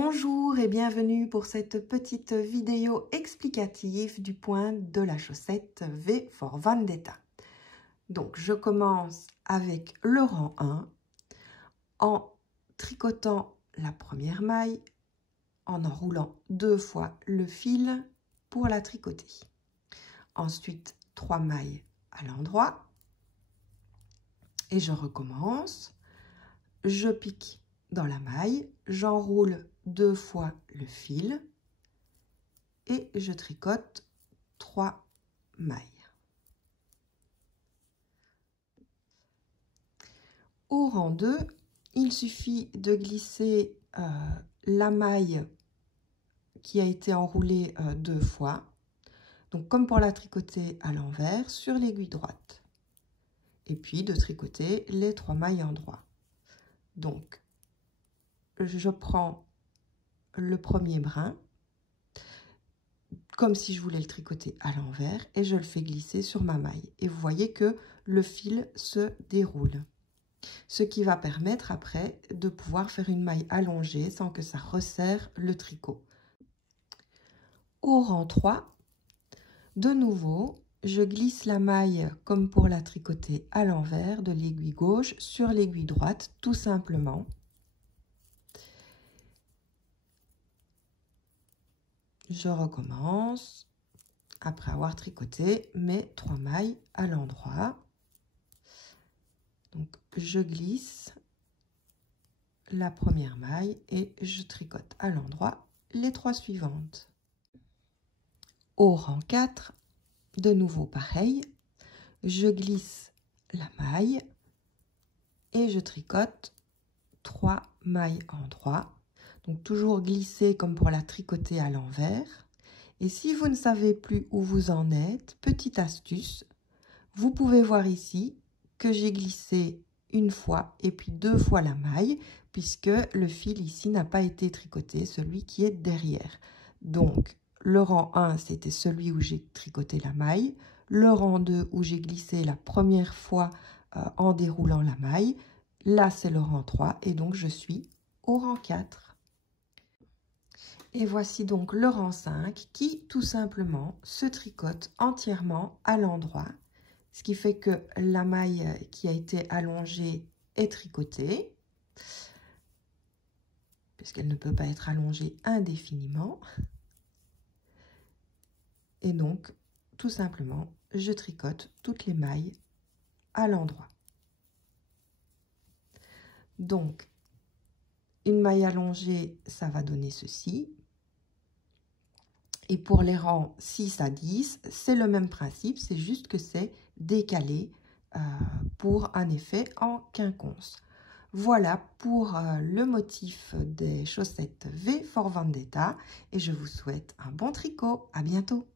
Bonjour et bienvenue pour cette petite vidéo explicative du point de la chaussette V for Vendetta. Donc je commence avec le rang 1 en tricotant la première maille, en enroulant 2 fois le fil pour la tricoter. Ensuite 3 mailles à l'endroit et je recommence. Je pique dans la maille, j'enroule 2 fois le fil et je tricote 3 mailles. Au rang 2, il suffit de glisser la maille qui a été enroulée 2 fois, donc comme pour la tricoter à l'envers, sur l'aiguille droite. Et puis de tricoter les 3 mailles en droit. Donc, je prends le premier brin, comme si je voulais le tricoter à l'envers, et je le fais glisser sur ma maille. Et vous voyez que le fil se déroule. Ce qui va permettre après de pouvoir faire une maille allongée sans que ça resserre le tricot. Au rang 3, de nouveau, je glisse la maille comme pour la tricoter à l'envers de l'aiguille gauche sur l'aiguille droite, tout simplement. Je recommence après avoir tricoté mes 3 mailles à l'endroit. Donc je glisse la première maille et je tricote à l'endroit les 3 suivantes. Au rang 4, de nouveau pareil, je glisse la maille et je tricote 3 mailles en droit. Donc toujours glisser comme pour la tricoter à l'envers. Et si vous ne savez plus où vous en êtes, petite astuce, vous pouvez voir ici que j'ai glissé une fois et puis 2 fois la maille, puisque le fil ici n'a pas été tricoté, celui qui est derrière. Donc le rang 1, c'était celui où j'ai tricoté la maille, le rang 2 où j'ai glissé la première fois en déroulant la maille, là c'est le rang 3 et donc je suis au rang 4. Et voici donc le rang 5 qui tout simplement se tricote entièrement à l'endroit, ce qui fait que la maille qui a été allongée est tricotée, puisqu'elle ne peut pas être allongée indéfiniment. Et donc, tout simplement, je tricote toutes les mailles à l'endroit. Donc, une maille allongée, ça va donner ceci. Et pour les rangs 6 à 10, c'est le même principe, c'est juste que c'est décalé pour un effet en quinconce. Voilà pour le motif des chaussettes V for Vendetta et je vous souhaite un bon tricot. À bientôt!